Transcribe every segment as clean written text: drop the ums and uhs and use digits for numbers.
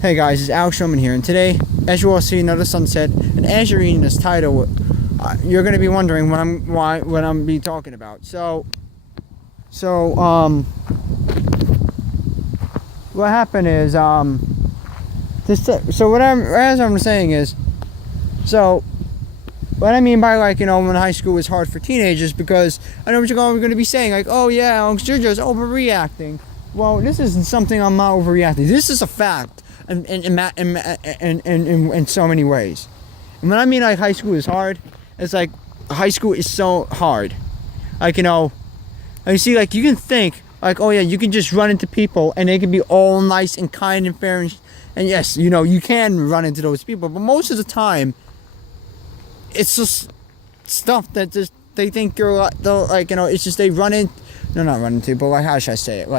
Hey guys, it's Alex Roman here, and today, as you all see, another sunset. And as you're reading this title, you're going to be wondering what I'm be talking about. What happened is I'm saying is, what I mean by when high school was hard for teenagers, because I know what you're going to be saying, oh yeah, Alex, you're just overreacting. Well, this isn't something I'm not overreacting. This is a fact. In so many ways. And when I mean high school is hard, it's high school is so hard. You see, you can think oh yeah, you can just run into people and they can be all nice and kind and fair, and yes, you can run into those people, but most of the time it's just stuff that just they think you're it's just they run in, no, not run into, but how should I say it,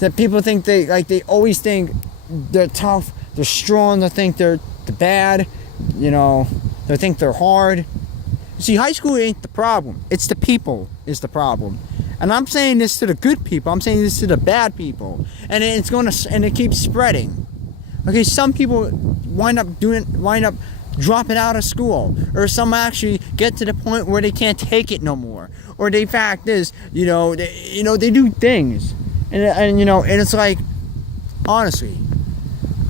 that people think they always think they're tough, they're strong, they think they're bad, they think they're hard. See, high school ain't the problem. It's the people is the problem. And I'm saying this to the good people. I'm saying this to the bad people. And it keeps spreading. Okay, some people wind up dropping out of school, or some actually get to the point where they can't take it no more. Or the fact is, they do things. And it's honestly,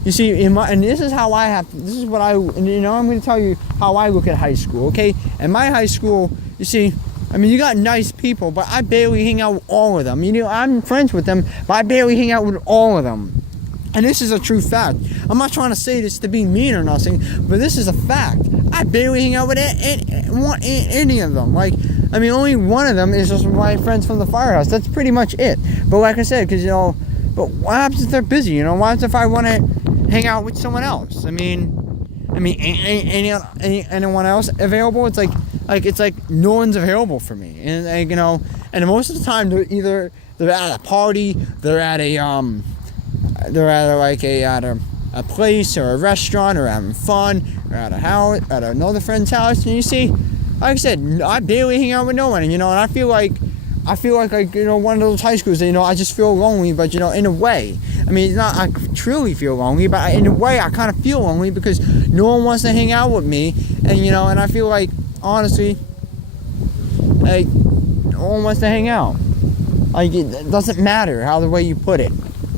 you see, and this is how I'm going to tell you how I look at high school, okay? In my high school, you see, you got nice people, but I barely hang out with all of them. I'm friends with them, but I barely hang out with all of them. And this is a true fact. I'm not trying to say this to be mean or nothing, but this is a fact. I barely hang out with any of them. Only one of them is just my friends from the firehouse. That's pretty much it. But like I said, because, but what happens if they're busy? What happens if I want to hang out with someone else? Anyone else available? It's no one's available for me. And and most of the time they're at a party, they're at a place or a restaurant, or having fun, or at a house, at another friend's house. And you see, like I said, I barely hang out with no one, and I feel like one of those high schools that, I just feel lonely, but in a way, it's not I truly feel lonely, but in a way I kind of feel lonely because no one wants to hang out with me, and and I feel honestly, no one wants to hang out. It doesn't matter how the way you put it,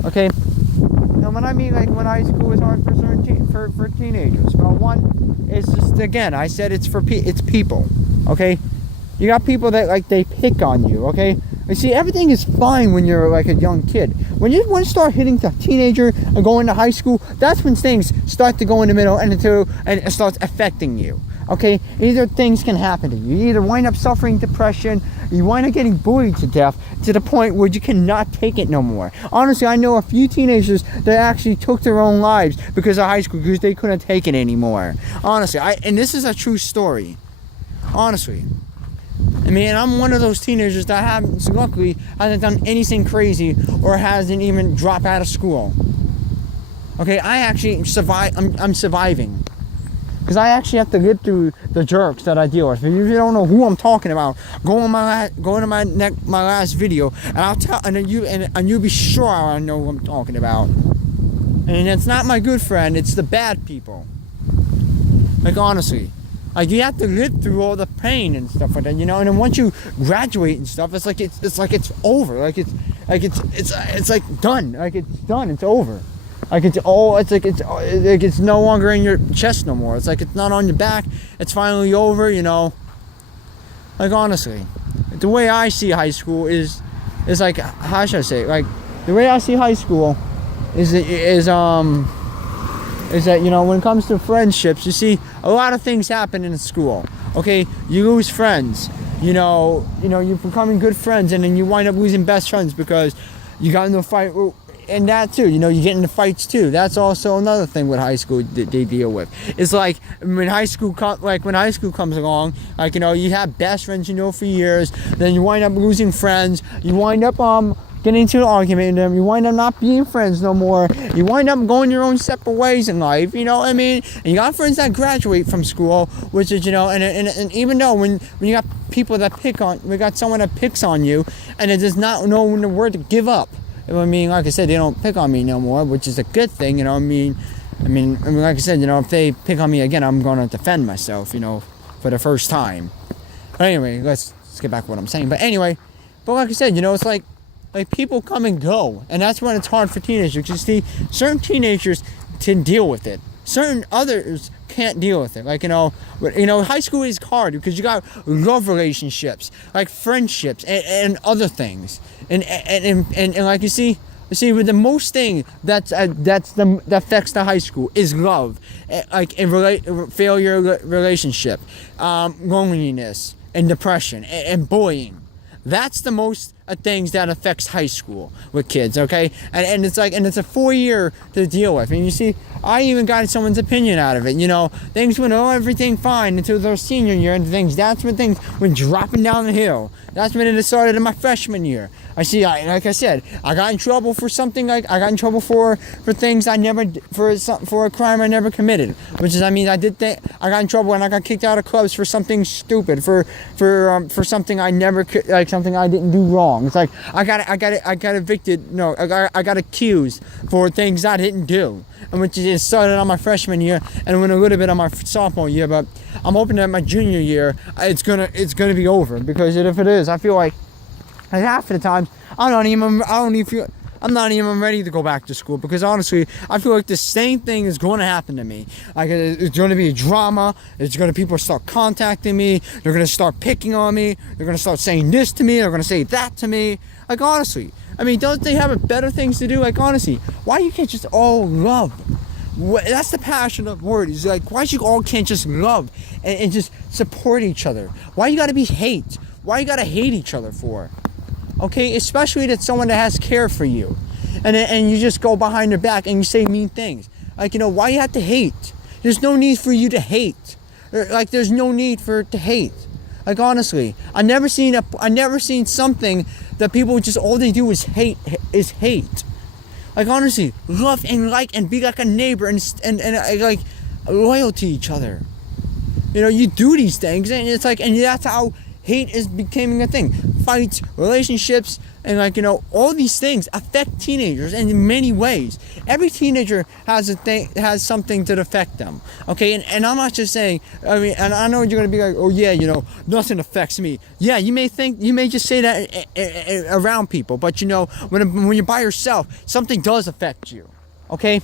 okay? And when I mean when high school is hard for teenagers, well, one, it's just, again, I said it's people, okay? You got people that they pick on you, okay? You see, everything is fine when you're a young kid. When you want to start hitting the teenager and going to high school, that's when things start to go in the middle and it starts affecting you, okay? Either things can happen to you. You either wind up suffering depression, you wind up getting bullied to death to the point where you cannot take it no more. Honestly, I know a few teenagers that actually took their own lives because of high school, because they couldn't take it anymore. Honestly, and this is a true story. Honestly. I'm one of those teenagers that hasn't done anything crazy or hasn't even dropped out of school. Okay, I actually survive. I'm surviving because I actually have to live through the jerks that I deal with. If you don't know who I'm talking about, go to my last video, and I'll tell, and you'll be sure I know who I'm talking about. And it's not my good friend; it's the bad people. Honestly. You have to live through all the pain and stuff like that, and then once you graduate and stuff, it's it's over, it's done, it's done, it's over, it's no longer in your chest no more. It's not on your back. It's finally over, honestly, the way I see high school is how should I say it? The way I see high school is that when it comes to friendships, you see, a lot of things happen in school. Okay, you lose friends. You're becoming good friends, and then you wind up losing best friends because you got into a fight, and that too. You get into fights too. That's also another thing with high school that they deal with. It's when high school comes along, you have best friends for years. Then you wind up losing friends. You wind up getting into an argument with them, you wind up not being friends no more, you wind up going your own separate ways in life, and you got friends that graduate from school, which is, and even though when you got people that we got someone that picks on you, and it does not know when the word to give up, I mean, like I said, they don't pick on me no more, which is a good thing, you know. I mean, like I said, you know, if they pick on me again, I'm going to defend myself, you know, for the first time. But anyway, let's get back to what I'm saying. But anyway, but like I said, you know, it's like people come and go, and that's when it's hard for teenagers. You see, certain teenagers can deal with it. Certain others can't deal with it. Like, you know, high school is hard because you got love relationships, like friendships and other things. And like you see, with the most thing that affects the high school is love, like failure relationship, loneliness and depression and bullying. That's the most things that affects high school with kids, okay? And it's like, and it's a 4-year to deal with. And you see, I even got someone's opinion out of it. You know, things went everything fine until their senior year, and that's when things went dropping down the hill. That's when it started in my freshman year. Like I said, I got in trouble for something. Like I got in trouble for things I never for a crime I never committed. Which is, I mean, I got in trouble and I got kicked out of clubs for something stupid, for something I never, like something I didn't do wrong. It's like I got evicted. No, I got accused for things I didn't do, and which is started on my freshman year and went a little bit on my sophomore year. But I'm hoping that my junior year it's gonna be over, because if it is, I feel like half of the time I'm not even ready to go back to school, because honestly, I feel like the same thing is going to happen to me. Like, it's going to be a drama. People start contacting me. They're going to start picking on me. They're going to start saying this to me. They're going to say that to me. Like, honestly, I mean, don't they have better things to do? Like, honestly, why you can't just all love? That's the passion of word. Is like, why you all can't just love and just support each other? Why you got to be hate? Why you got to hate each other for? Okay, especially that someone that has care for you, and you just go behind their back and you say mean things. Like, you know, why you have to hate? There's no need for you to hate. Like, there's no need for it to hate. Like, honestly, I never seen something that people just all they do is hate. Like, honestly, love and like and be like a neighbor and like loyal to each other. You know, you do these things, and it's like, and that's how hate is becoming a thing. Fights, relationships, and like, you know, all these things affect teenagers in many ways. Every teenager has something to affect them. Okay, and I'm not just saying, I mean, and I know you're gonna be like, oh yeah, you know, nothing affects me. Yeah, you may just say that around people, but you know, when you're by yourself, something does affect you. Okay,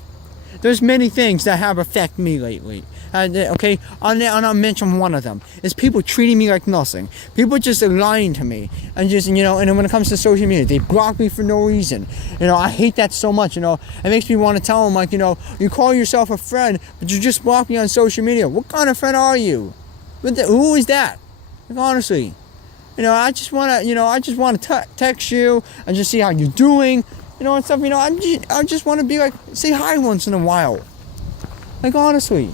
there's many things that have affected me lately. Okay, I'll mention one of them. Is people treating me like nothing. People just lying to me, and just, you know, and when it comes to social media, they block me for no reason. You know, I hate that so much. You know, it makes me want to tell them, like, you know, you call yourself a friend, but you just block me on social media. What kind of friend are you? Who is that? Like, honestly, you know, I just want to text you and just see how you're doing. You know, and stuff. You know, I just want to be like, say hi once in a while. Like, honestly.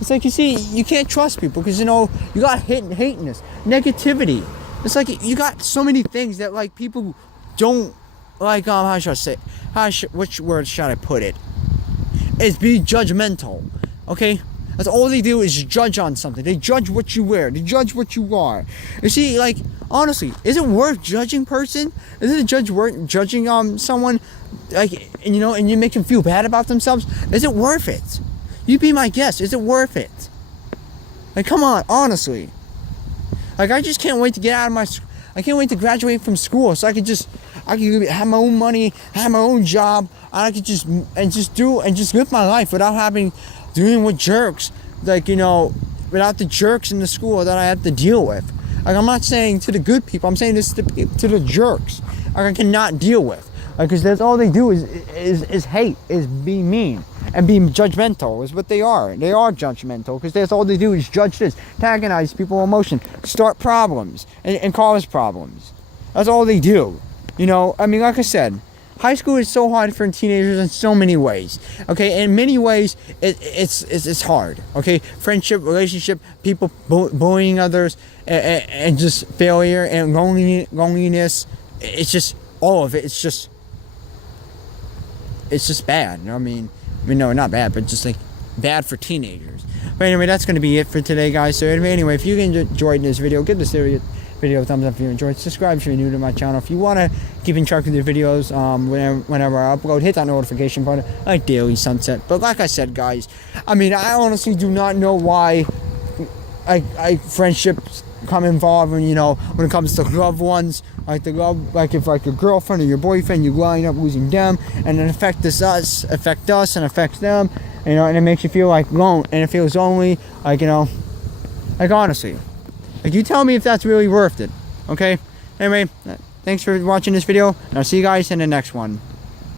It's like, you see, you can't trust people because, you know, you got hatiness, negativity. It's like you got so many things that, like, people don't, like, how should I say, which word should I put it? It's be judgmental, okay? That's all they do is judge on something. They judge what you wear. They judge what you are. You see, like, honestly, is it worth judging person? Is it worth judging someone, like, and, you know, and you make them feel bad about themselves? Is it worth it? You be my guest. Is it worth it? Like, come on, honestly. Like, I just can't wait to get out of I can't wait to graduate from school so I can have my own money, have my own job, and I could just live my life without doing with jerks, like, you know, without the jerks in the school that I have to deal with. Like, I'm not saying to the good people, I'm saying this to the jerks. Like, I cannot deal with. Because that's all they do is hate, is be mean, and be judgmental is what they are. They are judgmental because that's all they do is judge this, antagonize people's emotion, start problems, and cause problems. That's all they do. You know, I mean, like I said, high school is so hard for teenagers in so many ways. Okay, in many ways, it's hard. Okay, friendship, relationship, people bullying others, and just failure and loneliness. It's just all of it. It's just bad. You know what I mean? No, not bad, but just like bad for teenagers. But anyway, that's going to be it for today, guys. So anyway, if you enjoyed this video, give this video, thumbs up if you enjoyed. Subscribe if you're new to my channel. If you want to keep in track with the videos whenever I upload, hit that notification button like daily sunset. But like I said, guys, I mean, I honestly do not know why friendships come involved when, you know, when it comes to loved ones, like if like your girlfriend or your boyfriend, you line up losing them, and it affect us and affects them, you know, and it makes you feel like alone, and it feels lonely, like, you know, like, honestly, like, you tell me if that's really worth it. Okay, anyway, thanks for watching this video, and I'll see you guys in the next one.